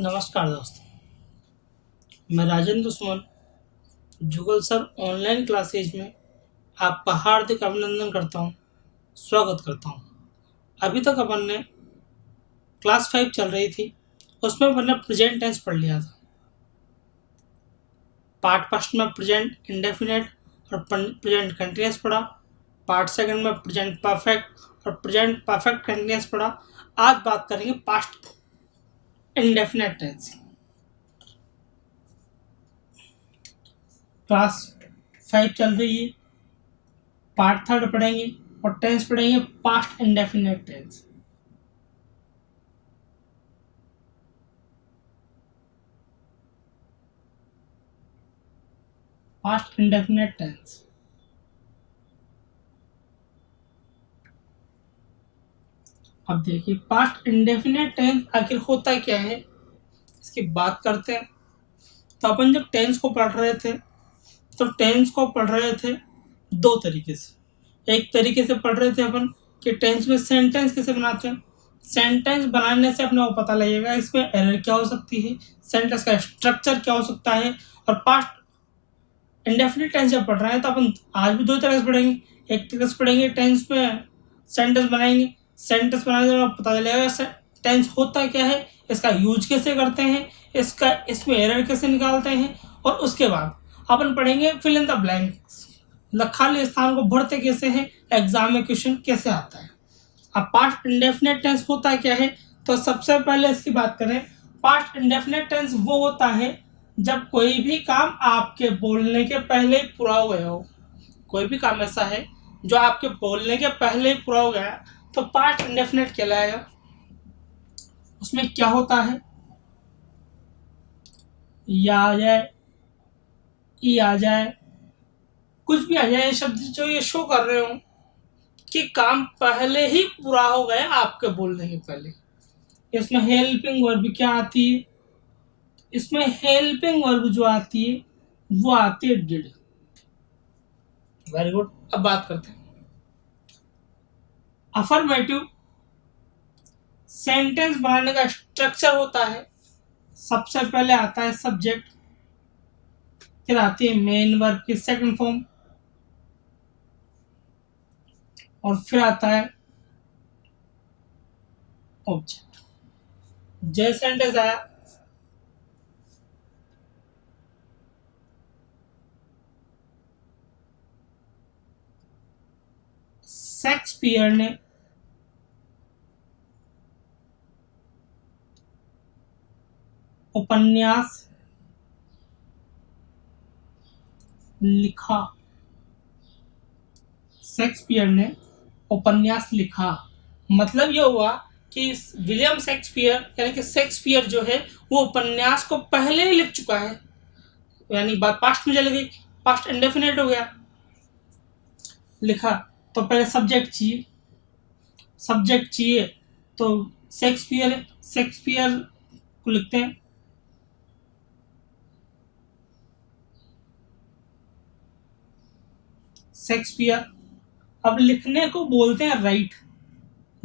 नमस्कार दोस्तों, मैं राजेंद्र सुमन जुगल सर ऑनलाइन क्लासेज में आपका हार्दिक अभिनंदन करता हूँ, स्वागत करता हूँ। अभी तक अपन ने क्लास 5 चल रही थी, उसमें अपन ने प्रेजेंट टेंस पढ़ लिया था। पार्ट फर्स्ट में प्रेजेंट इंडेफिनेट और प्रेजेंट कंटिन्यूस पढ़ा। पार्ट सेकंड में प्रेजेंट परफेक्ट और प्रेजेंट परफेक्ट कंटिन्यूस पढ़ा। आज बात करेंगे पास्ट इंडेफिनेट टेंस। क्लास 5 चल रही है, पार्ट थर्ड पढ़ेंगे और टेंस पढ़ेंगे past indefinite tense. Past indefinite tense अब देखिए, पास्ट इंडेफिनेट टेंस आखिर होता क्या है, इसकी बात करते हैं। तो अपन जब टेंस को पढ़ रहे थे तो टेंस को पढ़ रहे थे दो तरीके से। एक तरीके से पढ़ रहे थे अपन कि टेंस में सेंटेंस कैसे बनाते हैं। सेंटेंस बनाने से अपने को पता लगेगा इसमें एरर क्या हो सकती है, सेंटेंस का स्ट्रक्चर क्या हो सकता है। और पास्ट इंडेफिनिट टेंस जब पढ़ रहे हैं तो अपन आज भी दो तरह से पढ़ेंगे। एक तरह से पढ़ेंगे टेंस में सेंटेंस बनाएंगे, सेंटेंस बनाने से पता चलेगा टेंस होता क्या है, इसका यूज कैसे करते हैं, इसमें एरर कैसे निकालते हैं। और उसके बाद अपन पढ़ेंगे फिल इन द ब्लैंक्स, खाली स्थान को भरते कैसे हैं, एग्जाम में क्वेश्चन कैसे आता है। अब पास्ट इंडेफिनेट टेंस होता क्या है, तो सबसे पहले इसकी बात करें। पास्ट इंडेफिनेट टेंस वो होता है जब कोई भी काम आपके बोलने के पहले ही पूरा हो गया हो। कोई भी काम ऐसा है जो आपके बोलने के पहले ही पूरा हो गया तो पास्ट इंडेफिनेट कहलाएगा। उसमें क्या होता है, या आ जाए, ई आ जाए, कुछ भी आ जाए, ये शब्द जो ये शो कर रहे हो कि काम पहले ही पूरा हो गया आपके बोलने के पहले। इसमें हेल्पिंग वर्ब क्या आती है, इसमें हेल्पिंग वर्ब जो आती है वो आती है डिड। Very good. अब बात करते हैं अफर्मेटिव सेंटेंस बनाने का स्ट्रक्चर होता है। सबसे पहले आता है सब्जेक्ट, फिर आती है मेन वर्ब की सेकंड फॉर्म, और फिर आता है ऑब्जेक्ट। जय सेंटेंस आया, शेक्सपियर ने उपन्यास लिखा। शेक्सपियर ने उपन्यास लिखा, मतलब यह हुआ कि विलियम शेक्सपियर यानी कि शेक्सपियर जो है वो उपन्यास को पहले ही लिख चुका है। यानी बात पास्ट में चली गई, पास्ट इंडेफिनेट हो गया। लिखा तो पहले सब्जेक्ट चाहिए, सब्जेक्ट चाहिए तो शेक्सपियर, शेक्सपियर को लिखते हैं। शेक्सपियर। अब लिखने को बोलते हैं राइट,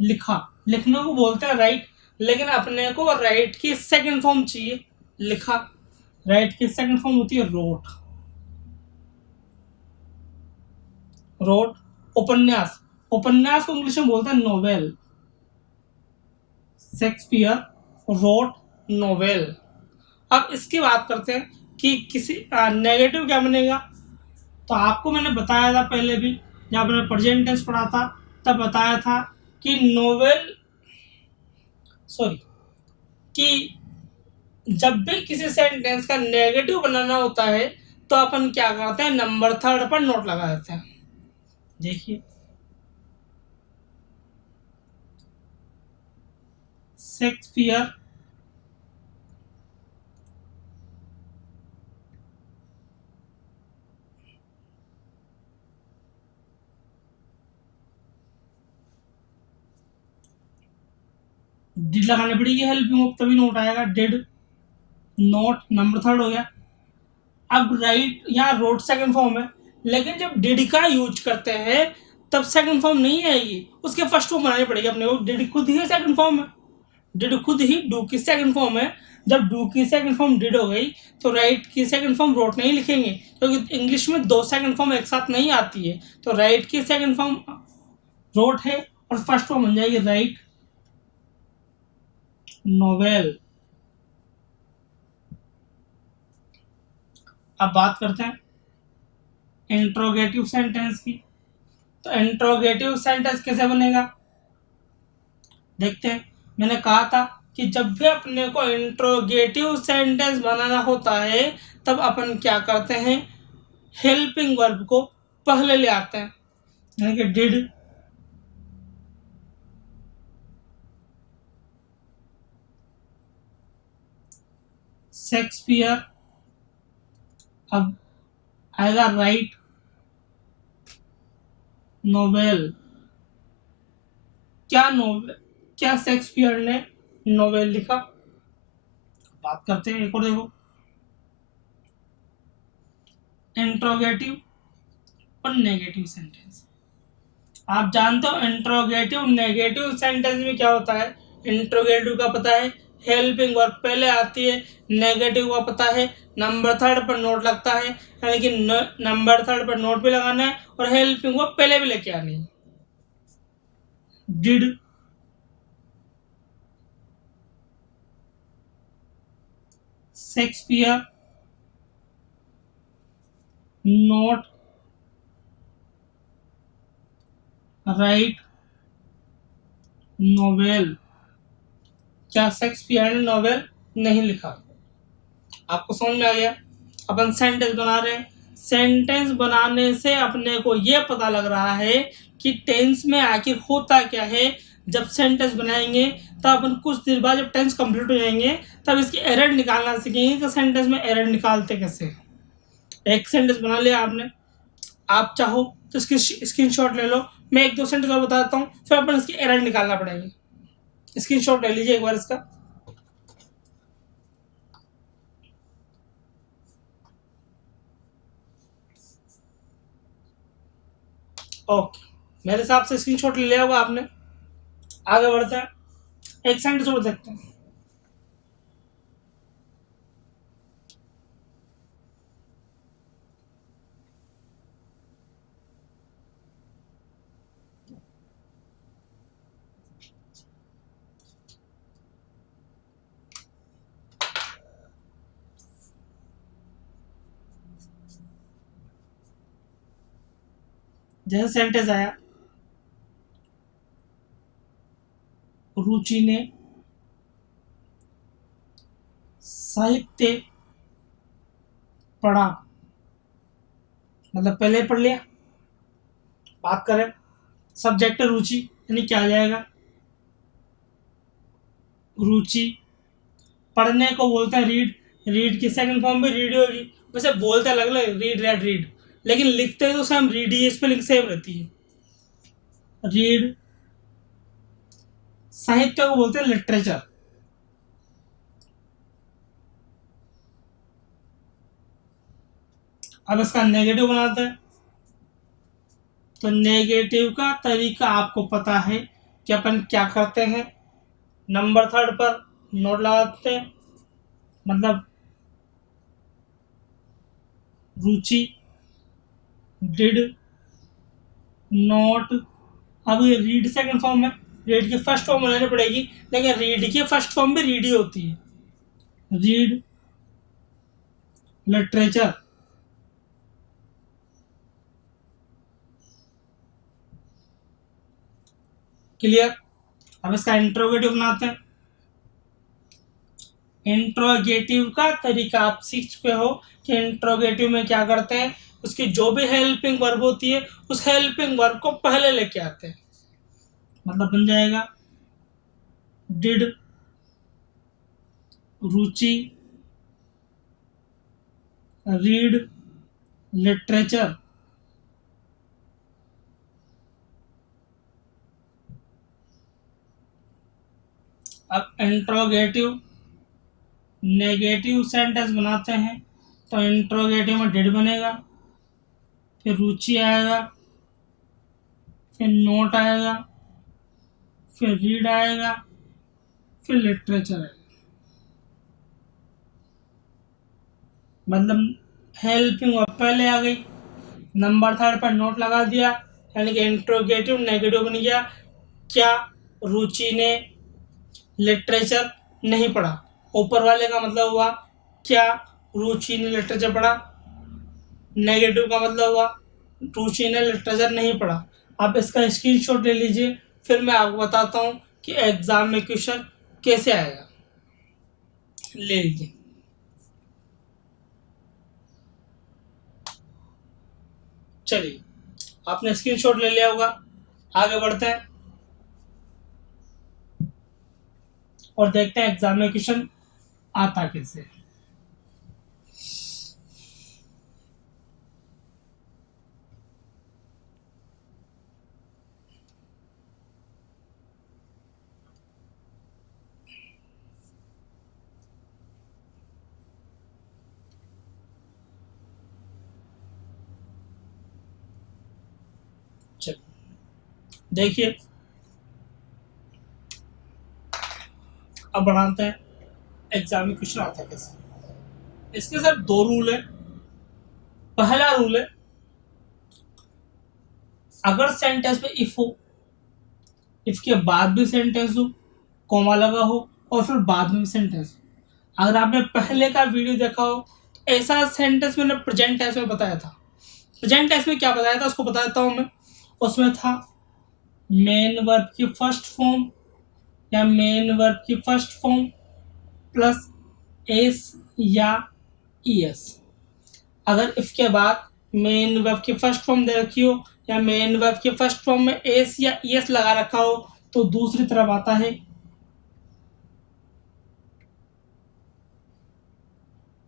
लिखा, लिखने को बोलते हैं राइट, लेकिन अपने को राइट की सेकंड फॉर्म चाहिए, लिखा। राइट की सेकंड फॉर्म होती है रोट। रोट उपन्यास, उपन्यास को इंग्लिश में बोलते हैं नोवेल। Shakespeare road novel. अब इसकी बात करते हैं कि किसी नेगेटिव क्या बनेगा। तो आपको मैंने बताया था पहले भी, जब आपने प्रेजेंट टेंस पढ़ा था तब बताया था कि नोवेल, सॉरी, कि जब भी किसी सेंटेंस का नेगेटिव बनाना होता है तो अपन क्या करते हैं, नंबर थर्ड पर नोट लगा देते हैं। देखिए, शेक्सपियर डिड लगानी पड़ेगी हेल्पिंग, तभी नोट आएगा। डिड नोट नंबर थर्ड हो गया। अब राइट यहाँ रोट सेकंड फॉर्म है, लेकिन जब डिड का यूज करते हैं तब सेकंड फॉर्म नहीं आएगी, उसके फर्स्ट फॉर्म बनानी पड़ेगी अपने को। डिड खुद ही सेकंड फॉर्म है, डिड खुद ही डू की सेकंड फॉर्म है, जब डू की सेकंड फॉर्म डिड हो गई तो राइट की सेकंड फॉर्म रोट नहीं लिखेंगे, क्योंकि इंग्लिश में दो सेकंड फॉर्म एक साथ नहीं आती है। तो राइट की सेकंड फॉर्म रोट है और फर्स्ट फॉर्म बन जाएगी राइट नोवेल। अब बात करते हैं इंट्रोगेटिव सेंटेंस की। तो इंट्रोगेटिव सेंटेंस कैसे बनेगा देखते हैं। मैंने कहा था कि जब भी अपने को इंट्रोगेटिव सेंटेंस बनाना होता है तब अपन क्या करते हैं, हेल्पिंग वर्ब को पहले ले आते हैं, यानी कि डिड, शेक्सपियर, अब आएगा राइट नोवेल। क्या नोवेल, क्या शेक्सपियर ने नोवेल लिखा। बात करते हैं एक और, देखो इंट्रोगेटिव और नेगेटिव सेंटेंस। आप जानते हो इंट्रोगेटिव नेगेटिव सेंटेंस में क्या होता है। इंट्रोगेटिव का पता है हेल्पिंग वर्ब पहले आती है, नेगेटिव का पता है नंबर थर्ड पर नोट लगता है, यानी कि नंबर थर्ड पर नोट भी लगाना है और हेल्पिंग वर्ब पहले भी लेके आनी है। Did, Shakespeare note right novel. क्या शेक्सपियर ने नोवेल नहीं लिखा। आपको समझ में आ गया। अपन सेंटेंस बना रहे हैं, सेंटेंस बनाने से अपने को यह पता लग रहा है कि टेंस में आखिर होता क्या है। जब सेंटेंस बनाएंगे तब अपन कुछ देर बाद जब टेंस कंप्लीट हो जाएंगे तब इसकी एरर निकालना सीखेंगे कि सेंटेंस में एरर निकालते कैसे। एक सेंटेंस बना लिया आपने, आप चाहो तो इसकी स्क्रीनशॉट ले लो, मैं एक दो सेंटेंस और बताता हूँ, फिर अपन इसकी एरर निकालना पड़ेगी। स्क्रीनशॉट ले लीजिए एक बार इसका। ओके, मेरे हिसाब से स्क्रीनशॉट ले लिया होगा आपने। आगे बढ़ते हैं, एक सेंटेंस और देखते हैं। जैसे सेंटेंस आया, रुचि ने साहित्य पढ़ा, मतलब पहले पढ़ लिया। बात करें सब्जेक्ट रुचि, यानी क्या आ जाएगा, रुचि। पढ़ने को बोलते हैं रीड, रीड की सेकंड फॉर्म भी रीड होगी। वैसे बोलते अलग अलग, रीड रेड रीड, लेकिन लिखते तो सेम रीड ही, स्पेलिंग सेम रहती है। रीड। साहित्य को बोलते हैं लिटरेचर। अब इसका नेगेटिव बनाते हैं। तो नेगेटिव का तरीका आपको पता है कि अपन क्या करते हैं, नंबर थर्ड पर नोट लगाते हैं, मतलब रुचि, डिड, नोट। अब ये रीड सेकंड फॉर्म है, रीड की फर्स्ट फॉर्म लेनी पड़ेगी, लेकिन रीड की फर्स्ट फॉर्म भी रीड ही होती है। Read literature. क्लियर। अब इसका इंट्रोगेटिव बनाते हैं। इंट्रोगेटिव का तरीका आप सीख चुके हो कि इंट्रोगेटिव में क्या करते हैं, उसकी जो भी हेल्पिंग वर्ब होती है उस हेल्पिंग वर्ब को पहले लेके आते हैं। मतलब बन जाएगा डिड, रुचि, रीड, लिटरेचर। अब इंट्रोगेटिव नेगेटिव सेंटेंस बनाते हैं। तो इंट्रोगेटिव में डिड बनेगा, फिर रुचि आएगा, फिर नोट आएगा, फिर रीड आएगा, फिर लिटरेचर आएगा। मतलब हेल्पिंग वर्ब पहले आ गई, नंबर थर्ड पर नोट लगा दिया, यानी कि इंट्रोगेटिव नेगेटिव बन गया। क्या रुचि ने लिटरेचर नहीं पढ़ा, ऊपर वाले का मतलब हुआ क्या रुचि ने लिटरेचर पढ़ा, नेगेटिव का मतलब हुआ रुचि ने लिटरेचर नहीं पढ़ा। आप इसका स्क्रीनशॉट ले लीजिए, फिर मैं आपको बताता हूँ कि एग्जाम में क्वेश्चन कैसे आएगा। ले लीजिए। चलिए, आपने स्क्रीनशॉट ले लिया होगा, आगे बढ़ते हैं और देखते हैं एग्जाम में क्वेश्चन आता कैसे। चलिए देखिए, अब बढ़ाते हैं एग्जाम में क्वेश्चन आता कैसे। इसके सर दो रूल है। पहला रूल है, अगर सेंटेंस में इफ हो, इफ के बाद भी सेंटेंस हो, कॉमा लगा हो और फिर बाद में भी सेंटेंस हो। अगर आपने पहले का वीडियो देखा हो तो ऐसा सेंटेंस मैंने प्रेजेंट टेंस में बताया था। प्रेजेंट टेंस में क्या बताया था उसको बता देता हूँ मैं। उसमें था मेन वर्ब की फर्स्ट फॉर्म या मेन वर्ब की फर्स्ट फॉर्म प्लस एस या ईएस। अगर इसके बाद मेन वर्ब की फर्स्ट फॉर्म दे रखी हो या मेन वर्ब की फर्स्ट फॉर्म में एस या ईएस लगा रखा हो तो दूसरी तरफ आता है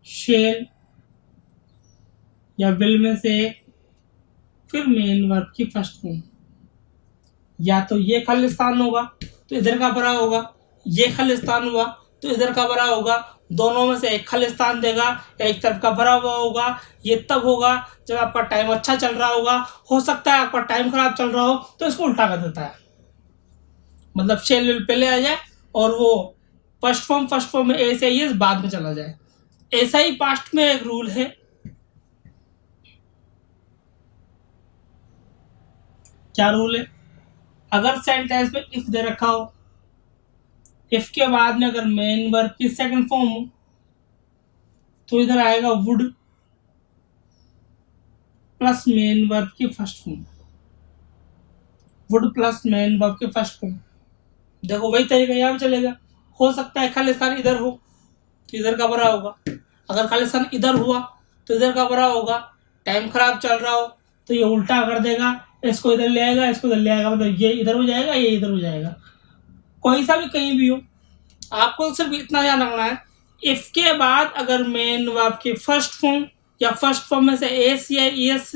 शेल या विल में से एक, फिर मेन वर्ब की फर्स्ट फॉर्म। या तो ये खालिस्तान होगा तो इधर का भरा होगा, ये खालिस्तान हुआ तो इधर का भरा होगा, दोनों में से एक खालिस्तान देगा, एक तरफ का भरा हुआ होगा। ये तब होगा जब आपका टाइम अच्छा चल रहा होगा। हो सकता है आपका टाइम खराब चल रहा हो तो इसको उल्टा कर देता है, मतलब शेल विल पहले आ जाए और वो फर्स्ट फॉर्म में ए से ये बाद में चला जाए। ऐसा ही पास्ट में एक रूल है। क्या रूल है, अगर सेंटेंस में इफ दे रखा हो, इफ के बाद में अगर मेन वर्ब की सेकंड फॉर्म हो तो इधर आएगा वुड प्लस मेन वर्ब की first form. Would plus main verb की फर्स्ट फॉर्म। देखो वही तरीका यहाँ पे चलेगा। हो सकता है खालिस्तान इधर हो तो इधर का भरा होगा, अगर खालिस्तान इधर हुआ तो इधर का भरा होगा। टाइम खराब चल रहा हो तो ये उल्टा कर देगा, इसको इधर ले आएगा, इसको इधर ले आएगा, मतलब ये इधर हो जाएगा, ये इधर हो जाएगा। कोई सा भी कहीं भी हो, आपको सिर्फ इतना ध्यान रखना है, इफ के बाद अगर मेन वर्ब की फर्स्ट फॉर्म या फर्स्ट फॉर्म में से एस या ईएस,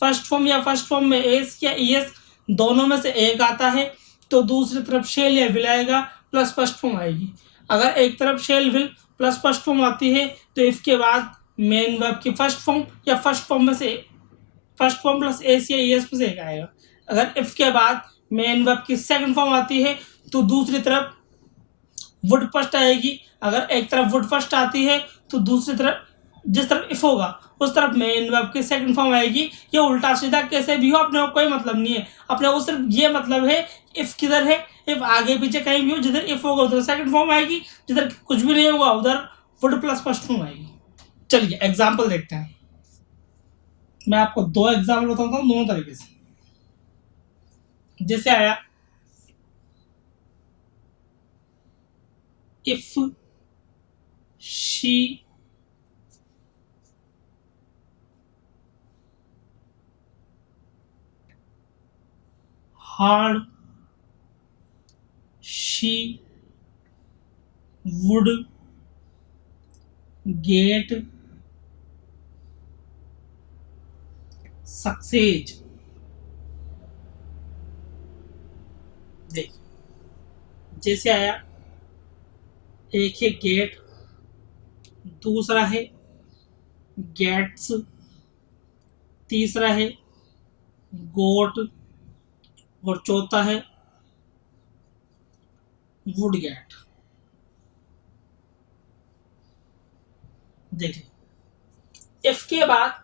फर्स्ट फॉर्म या फर्स्ट फॉर्म में एस या ईएस दोनों में से एक आता है तो दूसरी तरफ शेल या विल आएगा प्लस फर्स्ट फॉर्म आएगी। अगर एक तरफ shall will plus first form आती है तो इफ के बाद मेन वर्ब की फर्स्ट फॉर्म या फर्स्ट फॉर्म में से फर्स्ट फॉर्म प्लस एस या ईएस में से एक आएगा। अगर इफ के बाद मेन वर्ब की सेकंड फॉर्म आती है तो दूसरी तरफ वुड फर्स्ट आएगी। अगर एक तरफ वुड फर्स्ट आती है तो दूसरी तरफ जिस तरफ इफ होगा उस तरफ मेन वर्ब की सेकंड फॉर्म आएगी। ये उल्टा सीधा कैसे भी हो अपने को कोई मतलब नहीं है, अपने को सिर्फ ये मतलब है इफ किधर है, इफ आगे पीछे कहीं भी हो, जिधर इफ होगा उधर सेकंड फॉर्म आएगी, जिधर कुछ भी नहीं होगा उधर वुड प्लस फर्स्ट फॉर्म आएगी। चलिए एग्जाम्पल देखते हैं। मैं आपको दो एग्जाम्पल बताता हूँ दोनों तरीके से। जैसे आया if she hard she would get success। देख, जैसे आया एक है गेट, दूसरा है गेट्स, तीसरा है गोट और चौथा है वुड गेट। देखिए इफ के बाद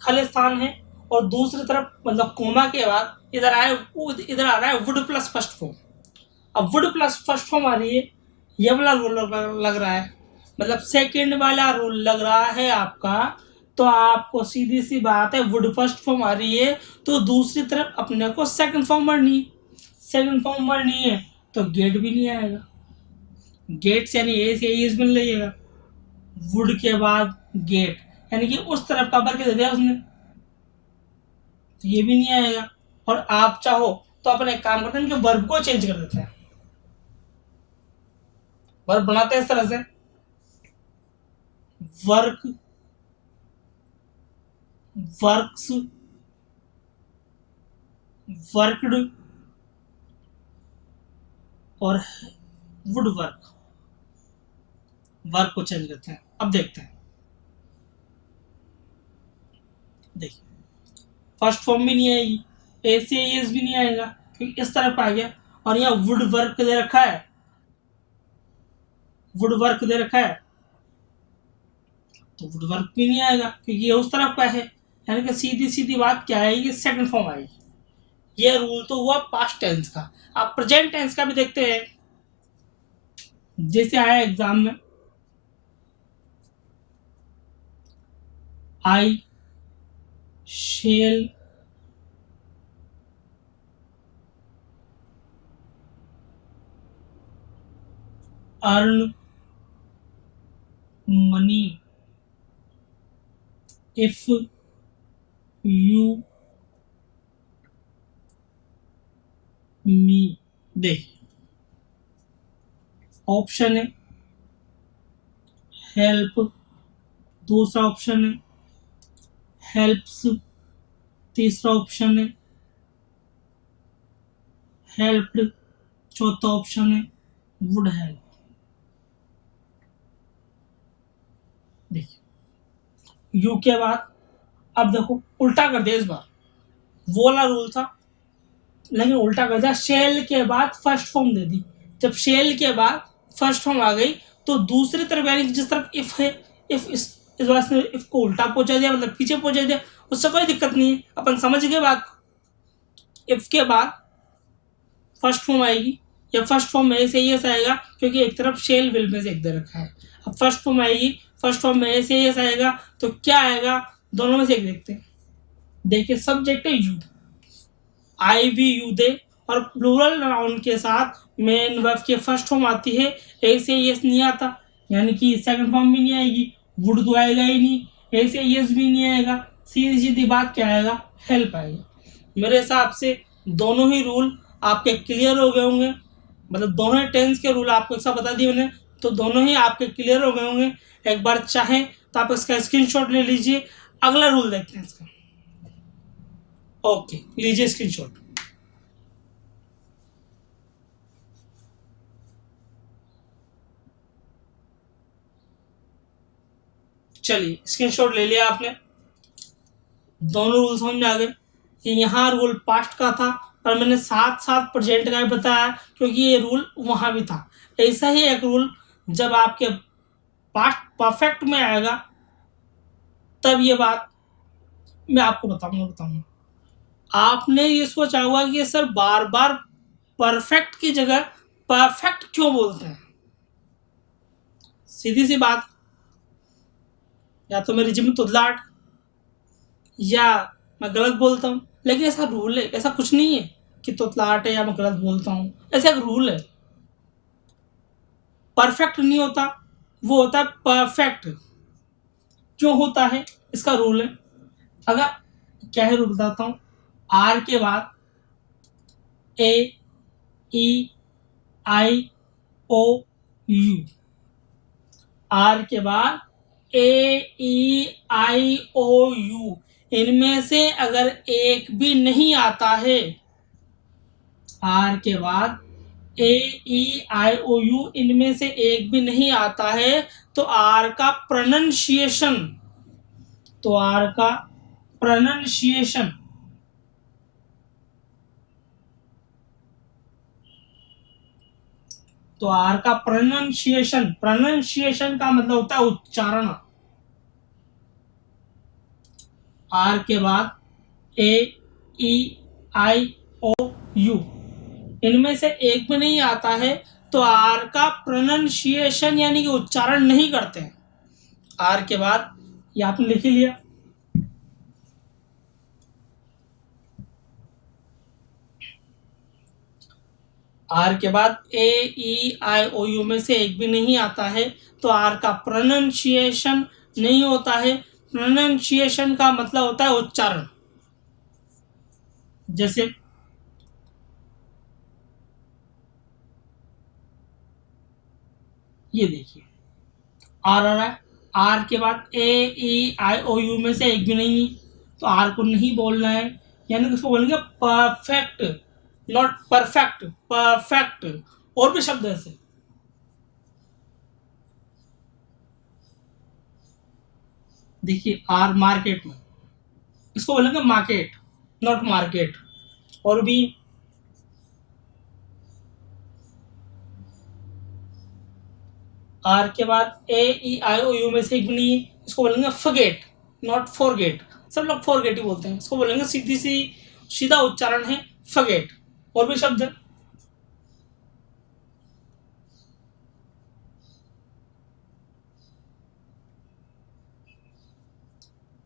खालिस्तान है और दूसरी तरफ मतलब कोमा के बाद इधर आ रहा है वुड प्लस फर्स्ट फॉर्म। अब वुड प्लस फर्स्ट फॉर्म आ रही है, ये वाला रूल लग रहा है, मतलब सेकंड वाला रूल लग रहा है आपका। तो आपको सीधी सी बात है, वुड फर्स्ट फॉर्म आ रही है तो दूसरी तरफ अपने को सेकंड फॉर्म भरनी है। सेकंड फॉर्म भरनी है तो गेट भी नहीं आएगा, गेट्स यानी ए से एस बन जाएगा, वुड के बाद गेट यानी कि उस तरफ का भर के दे दिया उसने, तो ये भी नहीं आएगा। और आप चाहो तो अपन एक काम करते हैं कि वर्ब को चेंज कर देते हैं, वर्ब बनाते हैं इस तरह से, वर्क, वर्क्स, वर्कड और वुड वर्क, वर्क को चेंज करते हैं। अब देखते हैं, देखिए फर्स्ट फॉर्म भी नहीं आएगी, ए से एस भी नहीं आएगा क्योंकि इस तरफ आ गया, और यहाँ वुड वर्क दे रखा है, वुड वर्क दे रखा है तो वुड वर्क भी नहीं आएगा क्योंकि ये उस तरफ का है। यानी कि सीधी सीधी बात क्या आएगी, सेकंड फॉर्म आएगी। ये रूल तो हुआ पास्ट टेंस का। आप प्रेजेंट टेंस का भी देखते हैं, जैसे आया एग्जाम में, I shall earn money if you me. देख ऑप्शन है हेल्प, दूसरा ऑप्शन है हेल्प्स, तीसरा ऑप्शन है हेल्प्ड, चौथा ऑप्शन है वुड हेल्प। देखिए यू के बाद अब देखो उल्टा कर दिया, इस बार वो वाला रूल था लेकिन उल्टा कर दिया, शेल के बाद फर्स्ट फॉर्म दे दी। जब शेल के बाद फर्स्ट फॉर्म आ गई तो दूसरी तरफ यानी जिस तरफ इफ है, इफ इस बात से इफ को उल्टा पहुंचा दिया, मतलब पीछे पहुंचा दिया, उससे कोई दिक्कत नहीं है, अपन समझ गए बात। इफ के बाद फर्स्ट फॉर्म आएगी या फर्स्ट फॉर्म में से यस आएगा क्योंकि एक तरफ शेल विल में से एक दे रखा है। अब फर्स्ट फॉर्म आएगी, फर्स्ट फॉर्म में से यस आएगा तो क्या आएगा, दोनों में से एक देखते हैं। देखिए सब्जेक्ट है यू, आई भी यू दे, और प्लूरल नाउन के साथ मेन वर्ब के फर्स्ट फॉर्म आती है, ए से यस नहीं आता यानी कि सेकंड फॉर्म भी नहीं आएगी, वुड तो आएगा ही नहीं, ए से यस भी नहीं आएगा, सीधी सीधी बात क्या आएगा, हेल्प आएगा। मेरे हिसाब से दोनों ही रूल आपके क्लियर हो गए होंगे, मतलब दोनों ही टेंस के रूल आपको एक साथ बता दिए मैंने, तो दोनों ही आपके क्लियर हो गए होंगे। एक बार चाहे तो आप इसका स्क्रीनशॉट ले लीजिए। अगला रूल देखते हैं इसका। ओके लीजिए स्क्रीनशॉट। चलिए स्क्रीनशॉट ले लिया आपने, दोनों रूल समझ में आ गए कि यहाँ रूल पास्ट का था और मैंने साथ साथ प्रेजेंट का भी बताया क्योंकि ये रूल वहाँ भी था। ऐसा ही एक रूल जब आपके पास्ट परफेक्ट में आएगा तब ये बात मैं आपको बताऊंगा। आपने ये सोचा होगा कि सर बार बार परफेक्ट की जगह परफेक्ट क्यों बोलते हैं। सीधी सी बात, या तो मेरी जिम तुदलाट या मैं गलत बोलता हूँ, लेकिन ऐसा रूल है, ऐसा कुछ नहीं है कि तुतलाट है या मैं गलत बोलता हूँ, ऐसा एक रूल है। परफेक्ट नहीं होता, वो होता है परफेक्ट। क्यों होता है, इसका रूल है। अगर क्या है रूल बताता हूँ, आर के बाद ए ई आई ओ यू, आर के बाद ए ई आई ओ यू, इनमें से अगर एक भी नहीं आता है, आर के बाद ए ई आई ओ यू इनमें से एक भी नहीं आता है तो आर का प्रोनंसिएशन, तो आर का प्रोनंसिएशन तो आर का प्रोनंसिएशन, प्रोनंसिएशन का मतलब होता है उच्चारण। आर के बाद ए ई आई ओ यू, इनमें से एक में नहीं आता है तो आर का प्रोनाउंसिएशन यानी कि उच्चारण नहीं करते हैं। आर के बाद ये आपने लिख ही लिया। आर के बाद ए ई आई ओ यू में से एक भी नहीं आता है तो आर का प्रोनाउंसिएशन नहीं होता है। प्रोनाउंसिएशन का मतलब होता है उच्चारण। जैसे ये देखिए आर आ रहा है, आर के बाद ए ई आई ओ यू में से एक भी नहीं, तो आर को नहीं बोलना है, यानी कि उसको बोलेंगे परफेक्ट, नॉट परफेक्ट, परफेक्ट। और भी शब्द ऐसे, देखिए आर मार्केट में, इसको बोलेंगे मार्केट, नॉट मार्केट। और भी आर के बाद ए ई आई ओ यू में से एक भी नहीं है, इसको बोलेंगे फॉरगेट, नॉट फॉरगेट। सब लोग फॉरगेट ही बोलते हैं, इसको बोलेंगे सीधी सी सीधा उच्चारण है फॉरगेट। और भी शब्द है,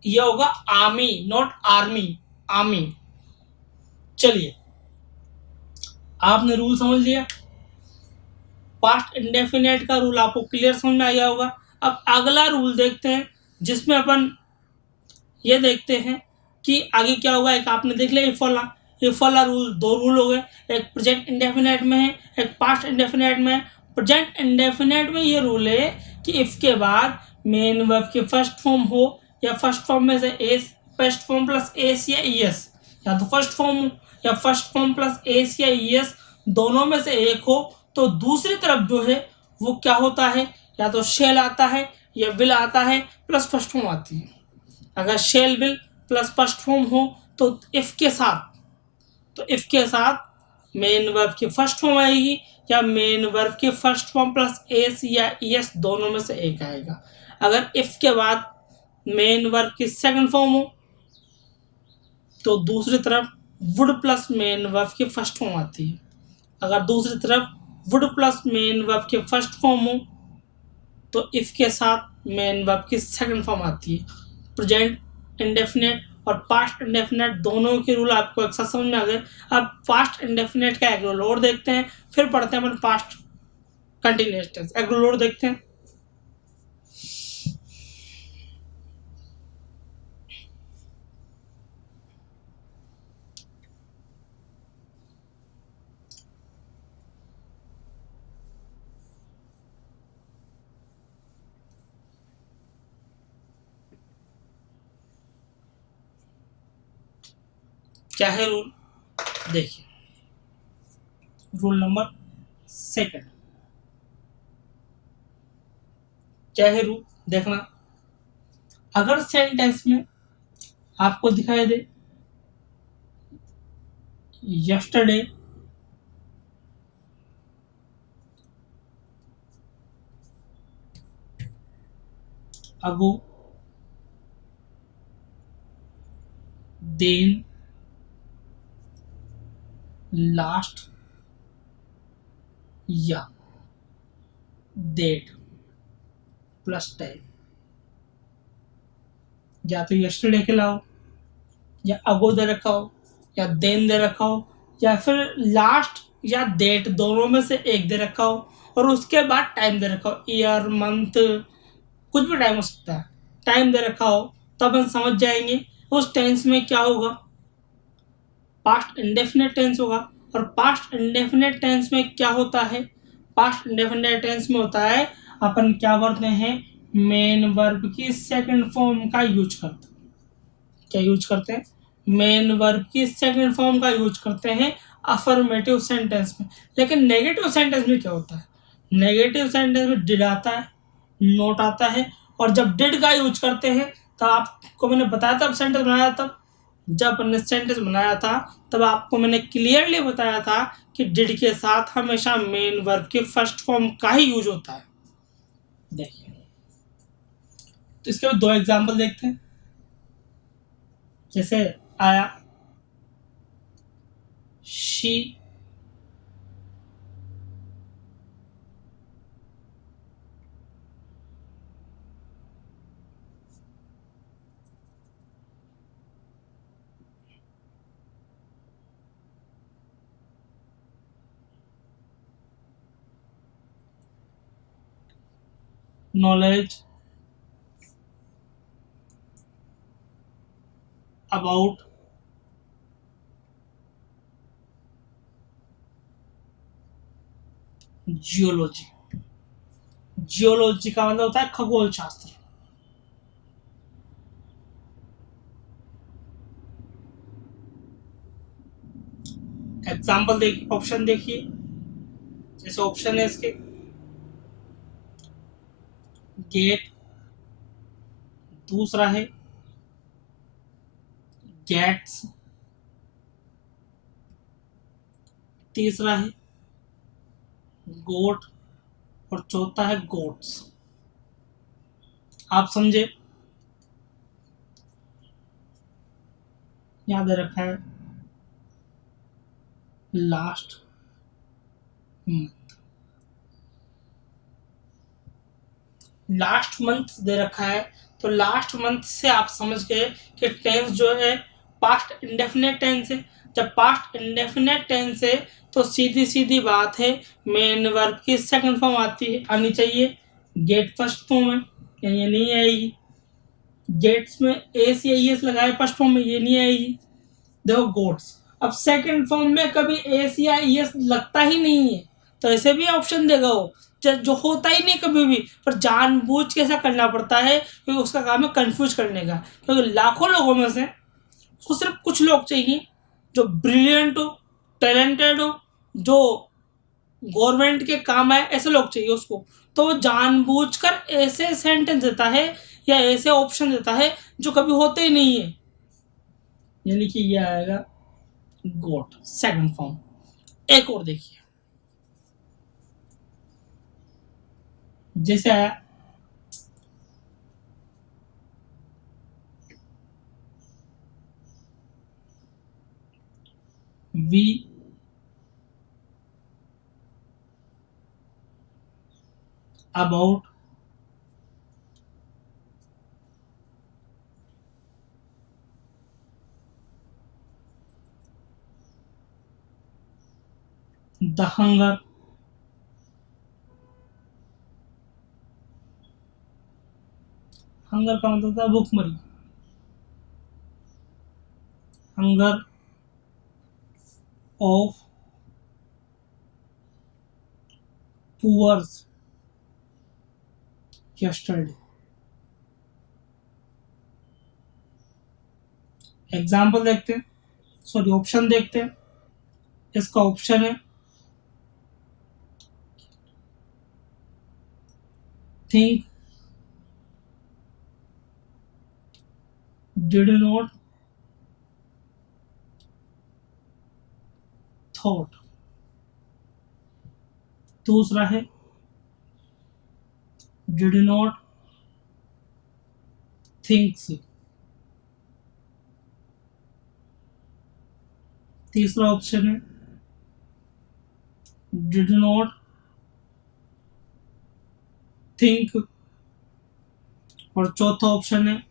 यह होगा आर्मी, नॉट आर्मी, आर्मी। चलिए आपने रूल समझ लिया, पास्ट इंडेफिनेट का रूल आपको क्लियर समझ में आ गया होगा। अब अगला रूल देखते हैं, जिसमें अपन ये देखते हैं कि आगे क्या होगा। एक आपने देख लिया इफ वाला रूल, दो रूल हो गए, एक प्रेजेंट इंडेफिनेट में है, एक पास्ट इंडेफिनेट में है। प्रेजेंट इंडेफिनेट में ये रूल है कि इफ के बाद मेन वर्ब की फर्स्ट फॉर्म हो या फर्स्ट फॉर्म में से S, first form plus S या ईएस, या तो फर्स्ट फॉर्म या फर्स्ट फॉर्म प्लस एस या ईएस दोनों में से एक हो, तो दूसरी तरफ जो है वो क्या होता है, या तो शेल आता है या विल आता है प्लस फर्स्ट फॉर्म आती है। अगर shall will plus first form हो तो इफ के साथ, तो इफ के साथ मेन वर्ब की फर्स्ट फॉर्म आएगी, या मेन वर्ब की फर्स्ट फॉर्म प्लस एस या ईएस दोनों में से एक आएगा। अगर इफ के बाद मेन वर्ब की सेकंड फॉर्म हो तो दूसरी तरफ वुड प्लस मेन वर्ब की फर्स्ट फॉर्म आती है। अगर दूसरी तरफ वुड प्लस मेन वर्ब की फर्स्ट फॉर्म हो तो इफ के साथ मेन वर्ब की सेकंड फॉर्म आती है। प्रेजेंट इंडेफिनेट और पास्ट इंडेफिनेट दोनों के रूल आपको एक साथ समझ में आ गए। अब पास्ट इंडेफिनेट का एक रूल और देखते हैं, फिर पढ़ते हैं अपन पास्ट कंटिन्यूअस टेंस। एक रूल और देखते हैं, क्या है रूल। देखिए रूल नंबर सेकंड क्या है रूल, देखना। अगर सेंटेंस में आपको दिखाई दे यस्टरडे, अगो, देन, लास्ट या डेट प्लस टाइम, या तो यस्टरडे के लाओ, या अगो दे रखा हो, या देन दे रखा हो, या फिर लास्ट या डेट दोनों में से एक दे रखा हो, और उसके बाद टाइम दे रखा हो, ईयर मंथ कुछ भी टाइम हो सकता है, टाइम दे रखा हो, तब हम समझ जाएंगे उस टेंस में क्या होगा, पास्ट इंडेफिनेट टेंस होगा। और पास्ट इंडेफिनेट टेंस में क्या होता है, पास्ट इंडेफिनेट टेंस में होता है अपन क्या करते हैं, मेन वर्ब की सेकंड फॉर्म का यूज करते हैं। क्या यूज करते हैं, मेन वर्ब की सेकंड फॉर्म का यूज करते हैं अफर्मेटिव सेंटेंस में। लेकिन नेगेटिव सेंटेंस में क्या होता है, नेगेटिव सेंटेंस में डिड आता है, नोट आता है, और जब डिड का यूज करते हैं तब आपको मैंने बताया था, सेंटेंस बनाया था, जब हमने सेंटेंस बनाया था तब आपको मैंने क्लियरली बताया था कि डिड के साथ हमेशा मेन वर्ब के फर्स्ट फॉर्म का ही यूज होता है। देखिए तो इसके बाद दो एग्जांपल देखते हैं। जैसे आया she, knowledge about geology. Geology का मतलब होता है खगोल शास्त्र। एग्जाम्पल देखिए, ऑप्शन देखिए, जैसे ऑप्शन है इसके गेट, दूसरा है गेट्स, तीसरा है गोट और चौथा है गोट्स। आप समझे, याद रखा है लास्ट मंथ। लास्ट मंथ दे रखा है तो लास्ट मंथ से आप समझ गए कि टेंस जो है पास्ट इंडेफिनेट टेंस है। जब पास्ट इंडेफिनेट टेंस है तो सीधी सीधी बात है मेन वर्ब की सेकंड फॉर्म आनी चाहिए। गेट फर्स्ट फॉर्म है, क्या ये नहीं आएगी? गेट्स में एस या ईएस लगाए फर्स्ट फॉर्म में, ये नहीं आएगी। देखो गोट्स, अब सेकंड फॉर्म में कभी एस या ईएस लगता ही नहीं है, तो ऐसे भी ऑप्शन देगा वो जो होता ही नहीं कभी भी, पर जानबूझ के ऐसा करना पड़ता है क्योंकि उसका काम है कंफ्यूज करने का। क्योंकि लाखों लोगों में से उसको सिर्फ कुछ लोग चाहिए जो ब्रिलियंट हो, टैलेंटेड हो, जो गवर्नमेंट के काम आए, ऐसे लोग चाहिए उसको। तो वो जानबूझकर ऐसे सेंटेंस देता है या ऐसे ऑप्शन देता है जो कभी होते ही नहीं है, यानी कि ये आएगा गोट सेकंड फॉर्म। एक और देखिए, जैसे आया we about the hunger, hunger का मतलब था भूखमरी, hunger of poors yesterday. Example देखते हैं, सॉरी ऑप्शन देखते हैं। इसका ऑप्शन है थिंक, डिड नॉट, थॉट। दूसरा है डिड नॉट थिंक्स। तीसरा ऑप्शन है डिड नॉट थिंक और चौथा ऑप्शन है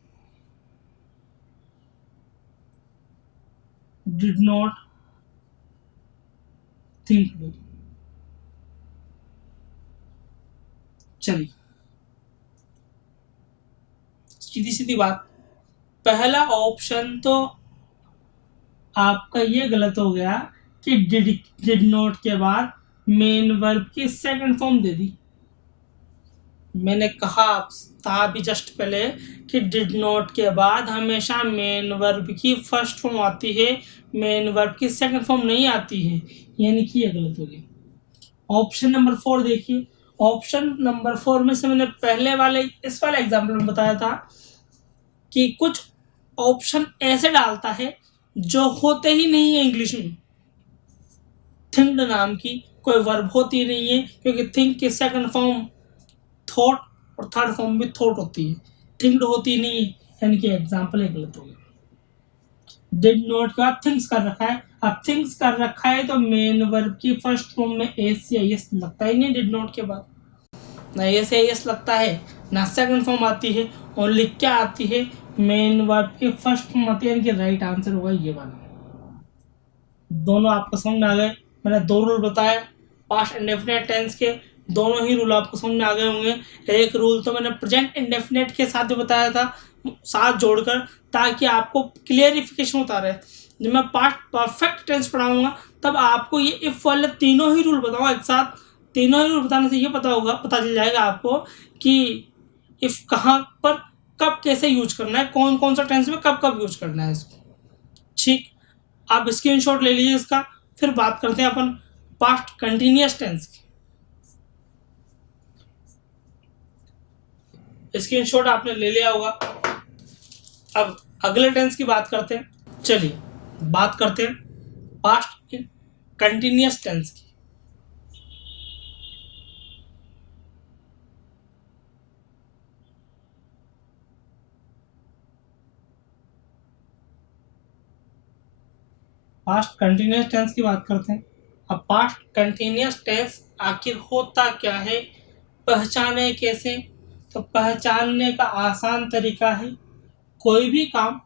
डिड नॉट थिंक। चलिए, सीधी सीधी बात, पहला ऑप्शन तो आपका ये गलत हो गया कि डिड नॉट के बाद मेन वर्ब की सेकंड फॉर्म दे दी। मैंने कहा था अभी जस्ट पहले कि डिड नॉट के बाद हमेशा मेन वर्ब की फर्स्ट फॉर्म आती है, मेन वर्ब की सेकंड फॉर्म नहीं आती है, यानी कि ये गलत हो गया। ऑप्शन नंबर 4 देखिए, ऑप्शन नंबर 4 में से मैंने पहले वाले इस वाले एग्जाम्पल में बताया था कि कुछ ऑप्शन ऐसे डालता है जो होते ही नहीं है इंग्लिश में। थिंक नाम की कोई वर्ब होती नहीं है क्योंकि थिंक की सेकंड फॉर्म थॉट और थर्ड फॉर्म भी थॉट होती है, थिंक्ड होती नहीं है, यानी कि एग्जाम्पल एक गलत हो गया। डिड नॉट के बाद थिंक्स कर रखा है। अब थिंक्स कर रखा है तो मेन वर्ब की फर्स्ट फॉर्म में एस या एस लगता ही नहीं डिड नॉट के बाद, ना एस या एस लगता है ना सेकंड फॉर्म आती है, ओनली क्या आती है, मेन वर्ब की फर्स्ट फॉर्म आती है। इनके राइट आंसर होगा ये वाला। दोनों आपको समझ में आ गए। मैंने दो रूल बताए पास्ट इंडेफिनेट टेंस के, दोनों ही रूल आपको समझ में आ गए होंगे। एक रूल तो मैंने प्रेजेंट इंडेफिनेट के साथ भी बताया था, साथ जोड़कर, ताकि आपको क्लियरिफिकेशन होता रहे। जब मैं पास्ट परफेक्ट टेंस पढ़ाऊंगा तब आपको ये इफ वाले तीनों ही रूल बताऊंगा एक साथ। तीनों ही रूल बताने से ये पता चल जाएगा आपको कि इफ कहाँ पर कब कैसे यूज करना है, कौन कौन सा टेंस में कब कब यूज करना है इसको। ठीक, आप स्क्रीनशॉट ले लीजिए इसका। फिर बात करते हैं अपन पास्ट कंटिन्यूअस टेंस की। स्क्रीनशॉट आपने ले लिया होगा। अब अगले टेंस की बात करते हैं। चलिए बात करते हैं पास्ट कंटिन्यूअस टेंस की। पास्ट कंटिन्यूअस टेंस की बात करते हैं। अब पास्ट कंटिन्यूअस टेंस आखिर होता क्या है, पहचाने कैसे? तो पहचानने का आसान तरीका है, कोई भी काम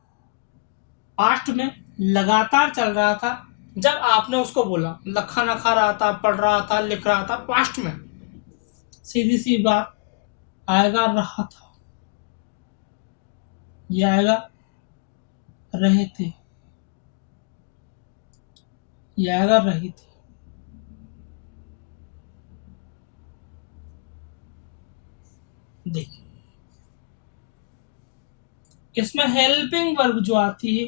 पास्ट में लगातार चल रहा था, जब आपने उसको बोला, मतलब खाना खा रहा था, पढ़ रहा था, लिख रहा था, पास्ट में, सीधी सी बात आएगा रहा था, ये आएगा रहे थे, ये आएगा रही थी। देखिए इसमें हेल्पिंग वर्ब जो आती है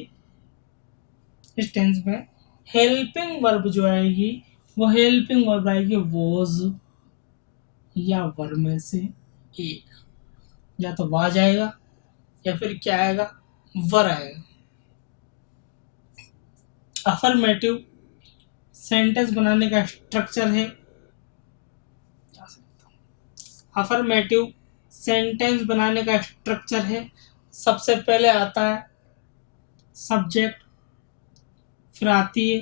इस टेंस में, हेल्पिंग वर्ब जो आएगी वो हेल्पिंग वर्ब आएगी वॉज या वर में से एक, या तो वाज आएगा या फिर क्या आएगा, वर आएगा। अफर्मेटिव सेंटेंस बनाने का स्ट्रक्चर है, अफर्मेटिव सेंटेंस बनाने का स्ट्रक्चर है, सबसे पहले आता है सब्जेक्ट, फिर आती है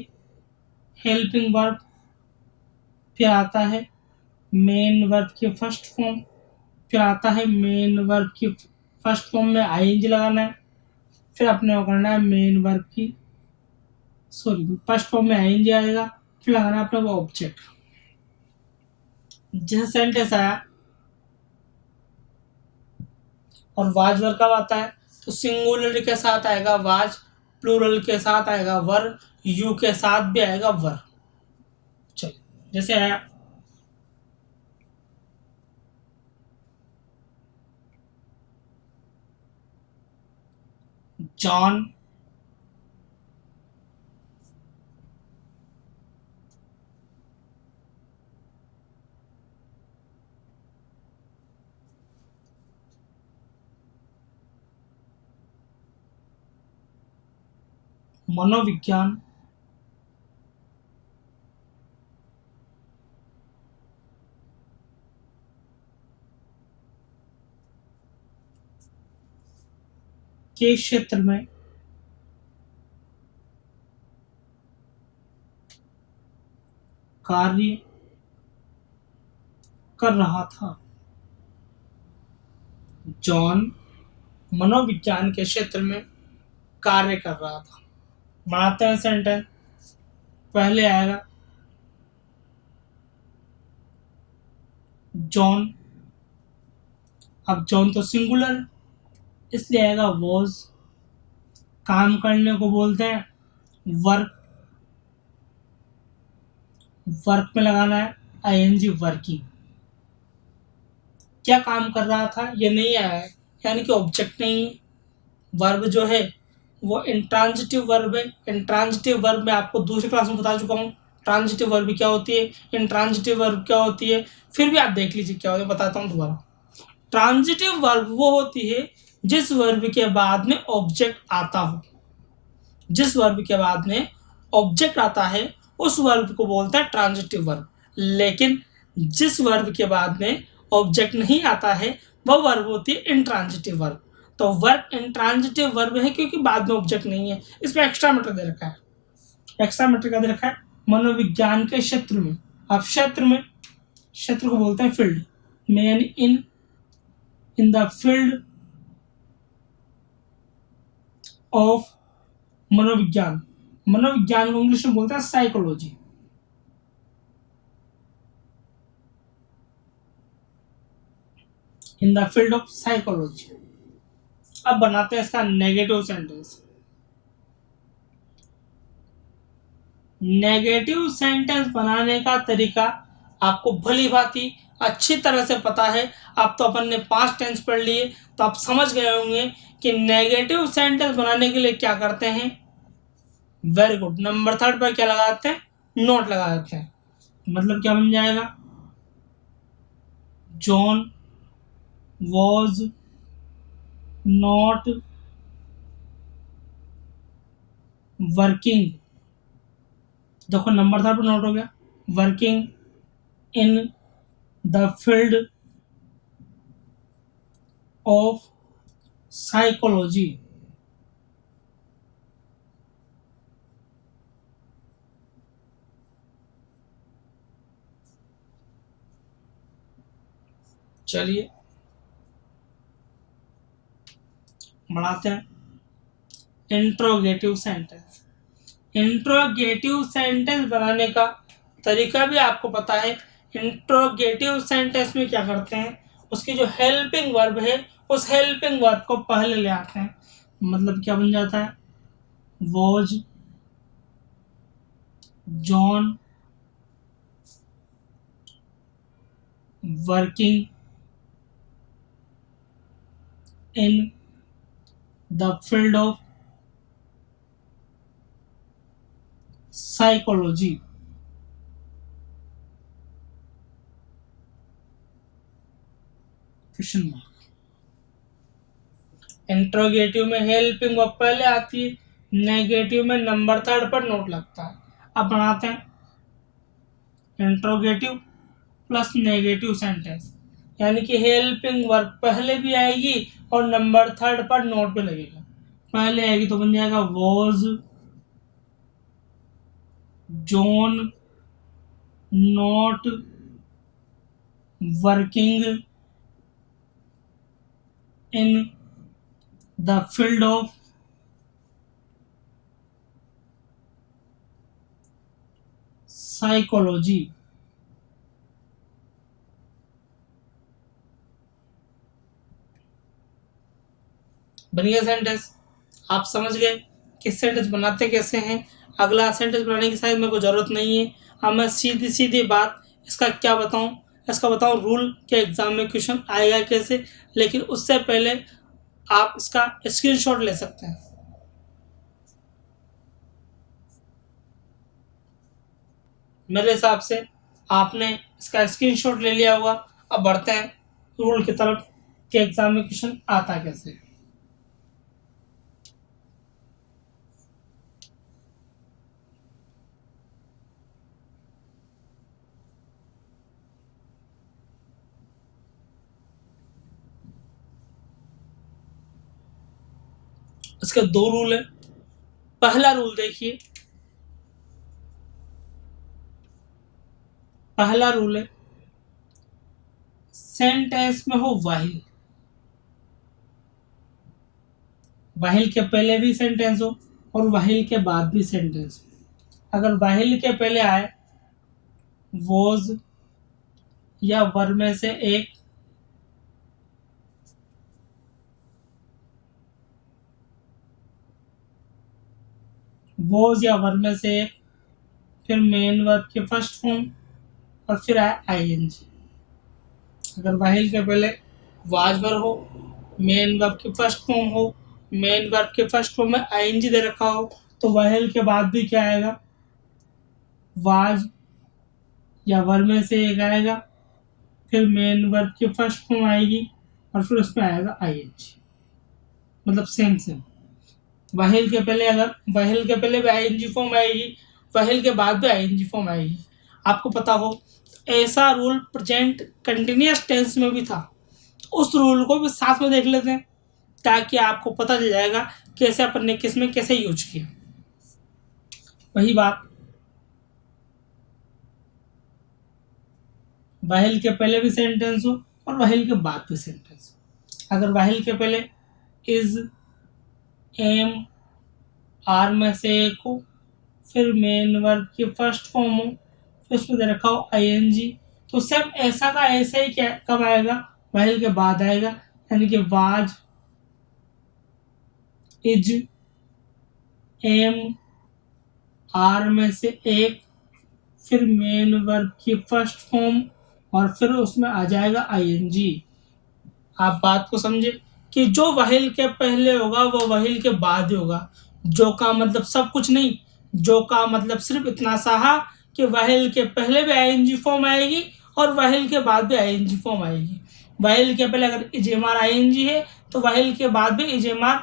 हेल्पिंग वर्ब, फिर आता है मेन वर्ब की फर्स्ट फॉर्म, फिर आता है मेन वर्ब की फर्स्ट फॉर्म में आईएनजी लगाना है, फिर अपने को करना है मेन वर्ब की फर्स्ट फॉर्म में आईएनजी आएगा, फिर लगाना है अपने को ऑब्जेक्ट। जैसे सेंटेंस आया और वाज वर्ब कब आता है, तो सिंगुलर के साथ आएगा वाज, प्लूरल के साथ आएगा वर, यू के साथ भी आएगा वर। चलो जैसे आया जॉन मनोविज्ञान के क्षेत्र में कार्य कर रहा था। जॉन मनोविज्ञान के क्षेत्र में कार्य कर रहा था। बनाते हैं सेंटेंस। पहले आएगा जॉन, अब जॉन तो सिंगुलर इसलिए आएगा वॉज, काम करने को बोलते हैं वर्क, वर्क में लगाना है आईएनजी वर्किंग। क्या काम कर रहा था ये नहीं आया है, यानी कि ऑब्जेक्ट नहीं है। वर्ब जो है वो इंट्रांजिटिव वर्ब है। इंट्रांजिटिव वर्ब में आपको दूसरी क्लास में बता चुका हूँ ट्रांजिटिव वर्ब क्या होती है, इंट्रांजिटिव वर्ब क्या होती है, फिर भी आप देख लीजिए क्या होता है, बताता हूँ दोबारा। ट्रांजिटिव वर्ब वो होती है जिस वर्ब के बाद में ऑब्जेक्ट आता हो, जिस वर्ब के बाद में ऑब्जेक्ट आता है उस वर्ब को बोलता है ट्रांजिटिव वर्ब। लेकिन जिस वर्ब के बाद में ऑब्जेक्ट नहीं आता है वह वर्ब होती है इंट्रांजिटिव वर्ब। तो वर्ब इंट्रांजिटिव वर्ब है क्योंकि बाद में ऑब्जेक्ट नहीं है। इसमें एक्स्ट्रा मैटर दे रखा है, एक्स्ट्रा मैटर का दे रखा है मनोविज्ञान के क्षेत्र में। अब क्षेत्र में, क्षेत्र को बोलते हैं फील्ड में, यानी इन द फील्ड ऑफ मनोविज्ञान। मनोविज्ञान को इंग्लिश में बोलते हैं psychology. In the field of psychology. अब बनाते हैं इसका नेगेटिव सेंटेंस। नेगेटिव सेंटेंस बनाने का तरीका आपको भली भांति अच्छी तरह से पता है। अब तो अपन ने पास्ट टेंस पढ़ लिए, तो आप समझ गए होंगे कि नेगेटिव सेंटेंस बनाने के लिए क्या करते हैं। Very good. नंबर 3 पर क्या लगाते हैं, नोट लगा देते हैं। मतलब क्या बन जाएगा, जॉन वॉज नॉट वर्किंग। देखो नंबर 3 पर नोट हो गया, working in the field of psychology. चलिए बढ़ाते हैं इंट्रोगेटिव सेंटेंस। इंट्रोगेटिव सेंटेंस बनाने का तरीका भी आपको पता है। इंट्रोगेटिव सेंटेंस में क्या करते हैं, उसकी जो हेल्पिंग वर्ब है उस हेल्पिंग वर्ब को पहले ले आते हैं। मतलब क्या बन जाता है, was John working in the field of psychology. Question mark. Interrogative में हेल्पिंग वर्ब पहले आती है, नेगेटिव में नंबर 3 पर नोट लगता है। अब बनाते हैं इंट्रोगेटिव प्लस नेगेटिव सेंटेंस, यानी कि हेल्पिंग वर्ब पहले भी आएगी और नंबर 3 पर नोट पे लगेगा। पहले आएगी तो बन जाएगा was John not working in the field of psychology. बन गया सेंटेंस। आप समझ गए कि सेंटेंस बनाते कैसे हैं। अगला सेंटेंस बनाने की शायद मेरे को ज़रूरत नहीं है। अब मैं सीधी सीधी बात इसका क्या बताऊं, इसका बताऊं रूल के एग्जाम में क्वेश्चन आएगा कैसे। लेकिन उससे पहले आप इसका स्क्रीनशॉट ले सकते हैं। मेरे हिसाब से आपने इसका स्क्रीनशॉट ले लिया होगा। अब बढ़ते हैं रूल की तरफ कि एग्जाम में क्वेश्चन आता कैसे। इसके 2 रूल है। पहला रूल देखिए, पहला रूल है सेंटेंस में हो वाहिल, वाहिल के पहले भी सेंटेंस हो और वाहिल के बाद भी सेंटेंस हो। अगर वाहिल के पहले आए वॉज या वर्ब में से एक, वॉज या वर्ब में से एक, फिर मेन वर्ब के फर्स्ट फॉर्म और फिर आए आईएनजी। अगर वाहिल के पहले वाज वर्ब हो, मेन वर्ब के फर्स्ट फॉर्म हो, मेन वर्ब के फर्स्ट फॉर्म में आईएनजी दे रखा हो, तो वाहिल के बाद भी क्या आएगा, वाज या वर्ब में से एक आएगा, फिर मेन वर्ब की फर्स्ट फॉर्म आएगी और फिर उसमें आएगा आईएनजी। मतलब सेम सेम। वाहिल के पहले अगर वाहिल के पहले भी आईएनजी फॉर्म आएगी, वाहिल के बाद भी आईएनजी फॉर्म आएगी। आपको पता हो ऐसा रूल प्रेजेंट कंटिन्यूअस टेंस में भी था। उस रूल को भी साथ में देख लेते हैं ताकि आपको पता चल जाएगा कैसे अपन ने किस में कैसे यूज किया। वही बात वाहिल के पहले भी सेंटेंस हो और वाहिल के बाद भी सेंटेंस हो। अगर वाहिल के पहले इज, एम, आर में से एक हो, फिर मेन वर्ब की फर्स्ट फॉर्म हो, फिर उसमें दे रखा हो ING, तो सेम ऐसा का ऐसा ही क्या कब आएगा, वाहिल के बाद आएगा। यानी कि वाज, इज, एम, आर में से एक, फिर मेन वर्ब की फर्स्ट फॉर्म और फिर उसमें आ जाएगा ING। आप बात को समझे कि जो वाहिल के पहले होगा वो वाहिल के बाद ही होगा। जो का मतलब सब कुछ नहीं, जो का मतलब सिर्फ इतना सा कि वाहिल के पहले भी ING फॉर्म आएगी और वाहिल के बाद भी ING फॉर्म आएगी। वाहिल के पहले अगर इजेमार ING है तो वाहिल के बाद भी इजेमार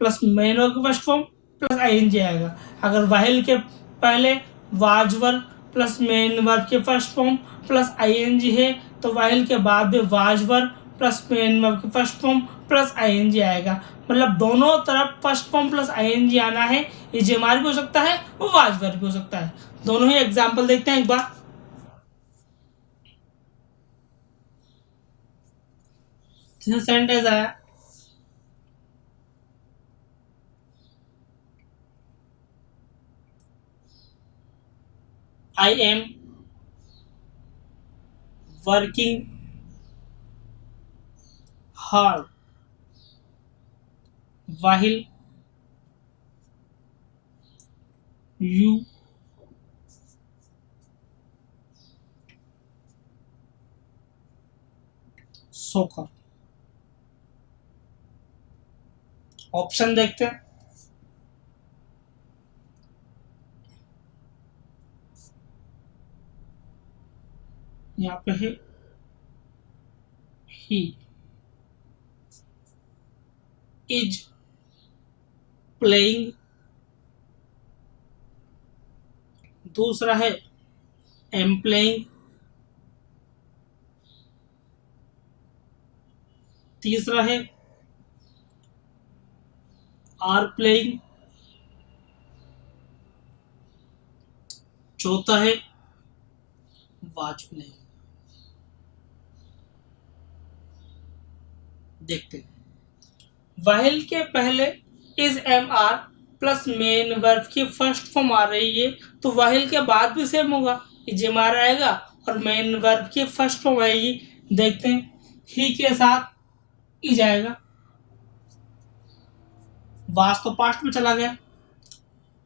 प्लस मेन वर्ब की फर्स्ट फॉर्म प्लस ING आएगा। अगर वाहिल के पहले वाजवर प्लस मेन वर्ब के फर्स्ट फॉर्म प्लस ING है तो वाहिल के बाद भी वाजवर प्लस मेन वर्ब की फर्स्ट फॉर्म प्लस ING आएगा। मतलब दोनों तरफ फर्स्ट फॉर्म प्लस ING आना है। इजेमार भी हो सकता है और वाजवर भी हो सकता है। दोनों ही एग्जाम्पल देखते हैं एक बार। सेंटेंस आया, I am working hard while you soccer। Option देखते हैं। यहाँ पे है he is playing, दूसरा है am playing, तीसरा है are playing, चौथा है was playing। देखते हैं, वाहिल के पहले is am are plus main verb की फर्स्ट फॉर्म आ रही है तो वाहिल के बाद भी सेम होगा, इज एम आर आएगा और मेन वर्ब की फर्स्ट फॉर्म आएगी। देखते हैं, ही के साथ इज आएगा, वास तो पास्ट में चला गया,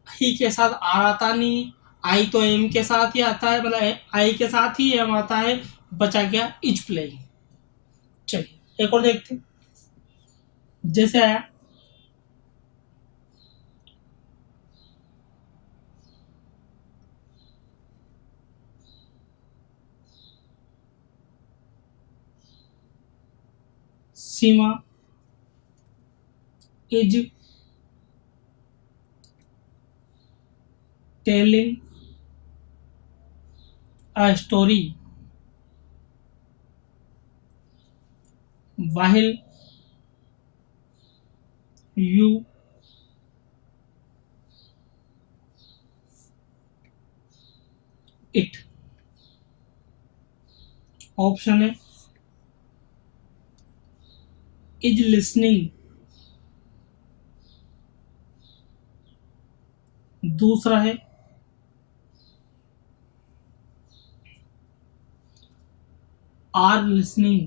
ही के साथ आर आता नहीं, आई तो एम के साथ ही आता है, मतलब आई के साथ ही एम आता है, बचा गया इज प्लेइंग। चलिए एक और देखते हैं, जैसे आया Seema is telling a story while you it। Option है इज लिसनिंग, दूसरा है आर लिसनिंग,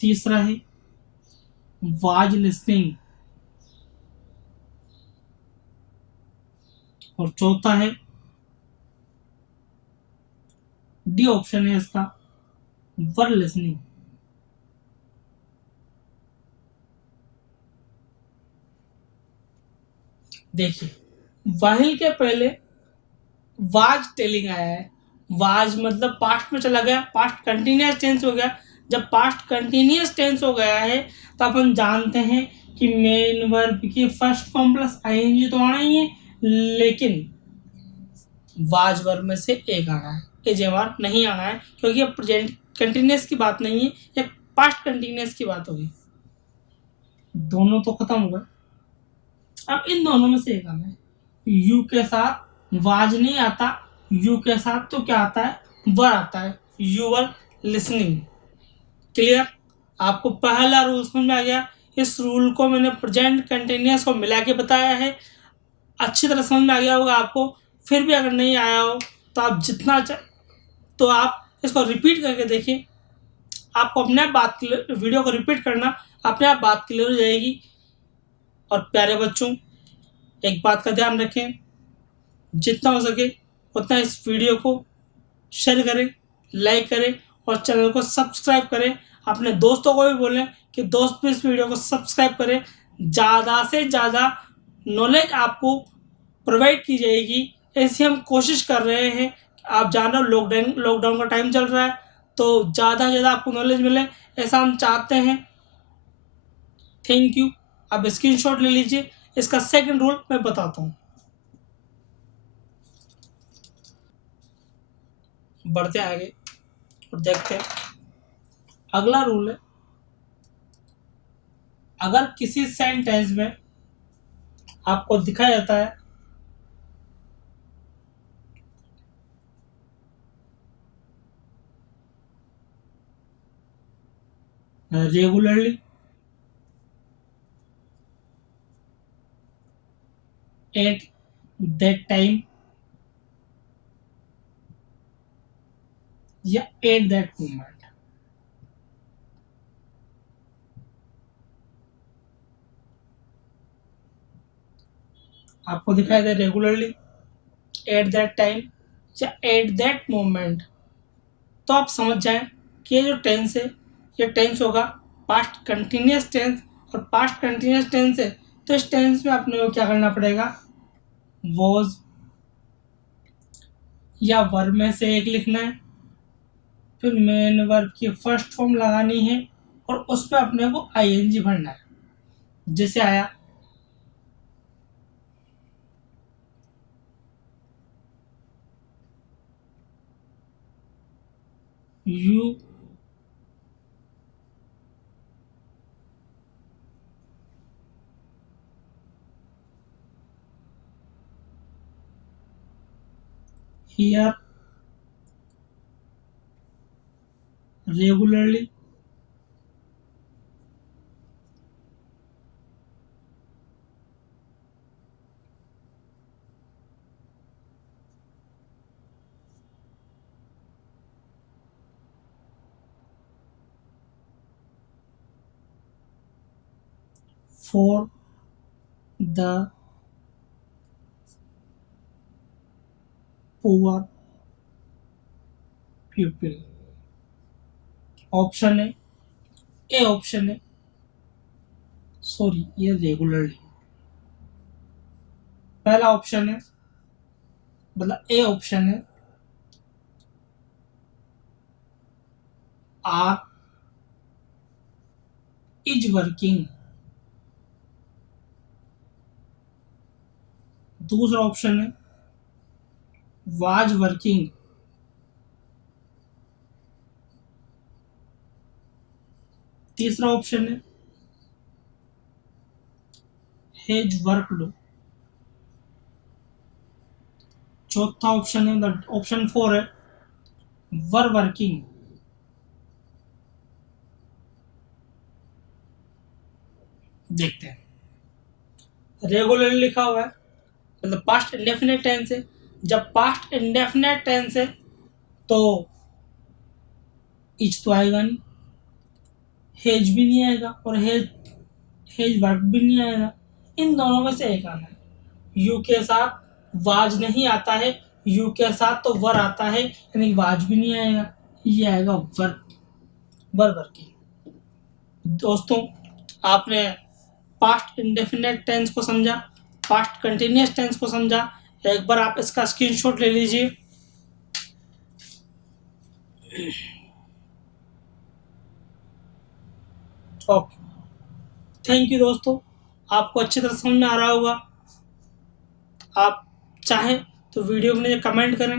तीसरा है वाज लिसनिंग और चौथा है डी ऑप्शन है इसका वर लिसनिंग। देखिए, वाहिल के पहले वाज टेलिंग आया है, वाज मतलब पास्ट में चला गया, पास्ट कंटिन्यूअस टेंस हो गया। जब पास्ट कंटिन्यूअस टेंस हो गया है तो अपन जानते हैं कि मेन वर्ब की फर्स्ट फॉर्म प्लस ING तो आना ही है, लेकिन वाज वर्ब में से एक आना है, इज एम नहीं आना है, क्योंकि अब प्रेजेंट कंटिन्यूस की बात नहीं है, या पास्ट कंटिन्यूस की बात होगी। दोनों तो खत्म हो गए, अब इन दोनों में से एक आना है। यू के साथ वाज नहीं आता, यू के साथ तो क्या आता है, वर आता है, यू वर लिसनिंग। क्लियर? आपको पहला रूल समझ में आ गया। इस रूल को मैंने प्रेजेंट कंटिन्यूस को मिला के बताया है, अच्छी तरह समझ में आ गया होगा आपको। फिर भी अगर नहीं आया हो तो आप तो आप इसको रिपीट करके देखिए, आपको अपने आप बात क्लियर, वीडियो को रिपीट करना, अपने आप बात क्लियर हो जाएगी। और प्यारे बच्चों, एक बात का ध्यान रखें, जितना हो सके उतना इस वीडियो को शेयर करें, लाइक करें और चैनल को सब्सक्राइब करें। अपने दोस्तों को भी बोलें कि दोस्त भी इस वीडियो को सब्सक्राइब करें। ज़्यादा से ज़्यादा नॉलेज आपको प्रोवाइड की जाएगी, ऐसी हम कोशिश कर रहे हैं। आप जान रहे हो लॉकडाउन का टाइम चल रहा है, तो ज़्यादा से ज़्यादा आपको नॉलेज मिले, ऐसा हम चाहते हैं। Thank you. अब स्क्रीनशॉट ले लीजिए। इसका सेकंड रूल मैं बताता हूँ। बढ़ते हैं आगे और देखते हैं। अगला रूल है, अगर किसी सेंटेंस में आपको दिखाया जाता है रेगुलरली, एट दैट टाइम या एट दैट मोमेंट, आपको दिखाई दे रेगुलरली, एट दैट टाइम या एट दैट मोमेंट, तो आप समझ जाएं कि ये जो टेंस है, ये टेंस होगा पास्ट कंटिन्यूस टेंस। और पास्ट कंटिन्यूस टेंस है तो इस टेंस में अपने को क्या करना पड़ेगा, वॉज या वर्ब में से एक लिखना है, फिर मेन वर्ब की फर्स्ट फॉर्म लगानी है और उसमें अपने को आईएनजी भरना है। जैसे आया, you here regularly, for the poor people. Option है, ए ऑप्शन है, सॉरी ये रेगुलरली, पहला ऑप्शन है, मतलब ए ऑप्शन है, आर इज वर्किंग। दूसरा ऑप्शन है वाज वर्किंग। तीसरा ऑप्शन है हैज वर्कड। चौथा ऑप्शन है, ऑप्शन फोर है, वर वर्किंग। देखते हैं, रेगुलरली लिखा हुआ है, मतलब पास्ट इंडेफिनेट टेंस है। जब पास्ट इंडेफिनेट टेंस है तो इज तो आएगा नहीं, हेज भी नहीं आएगा और हेज हेज वर्क भी नहीं आएगा। इन दोनों में से एक आना है। यू के साथ वाज नहीं आता है, यू के साथ तो वर आता है, यानी वाज भी नहीं आएगा, ये आएगा वर्क, वर वर्किंग। दोस्तों, आपने पास्ट इंडेफिनेट टेंस को समझा, पास्ट कंटिन्यूस टेंस को समझा। एक बार आप इसका स्क्रीनशॉट ले लीजिए। ओके, थैंक यू दोस्तों, आपको अच्छी तरह समझ में आ रहा होगा। आप चाहें तो वीडियो के नीचे कमेंट करें,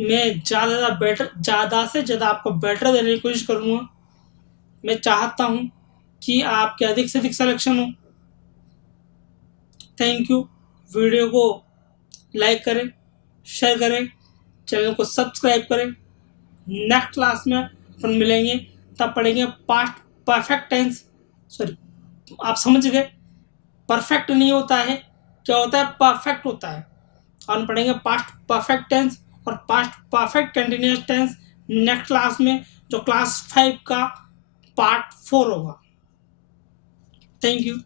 मैं ज़्यादा से ज़्यादा आपको बेटर देने की कोशिश करूँगा। मैं चाहता हूँ कि आपके अधिक से अधिक सिलेक्शन हो। Thank you. वीडियो को लाइक करें, शेयर करें, चैनल को सब्सक्राइब करें। नेक्स्ट क्लास में अपन मिलेंगे, तब पढ़ेंगे पास्ट परफेक्ट टेंस। सॉरी, आप समझ गए, परफेक्ट नहीं होता है, क्या होता है, परफेक्ट होता है। और पढ़ेंगे पास्ट परफेक्ट टेंस और past perfect continuous tense next class में, जो क्लास 5 का पार्ट 4 होगा। Thank you.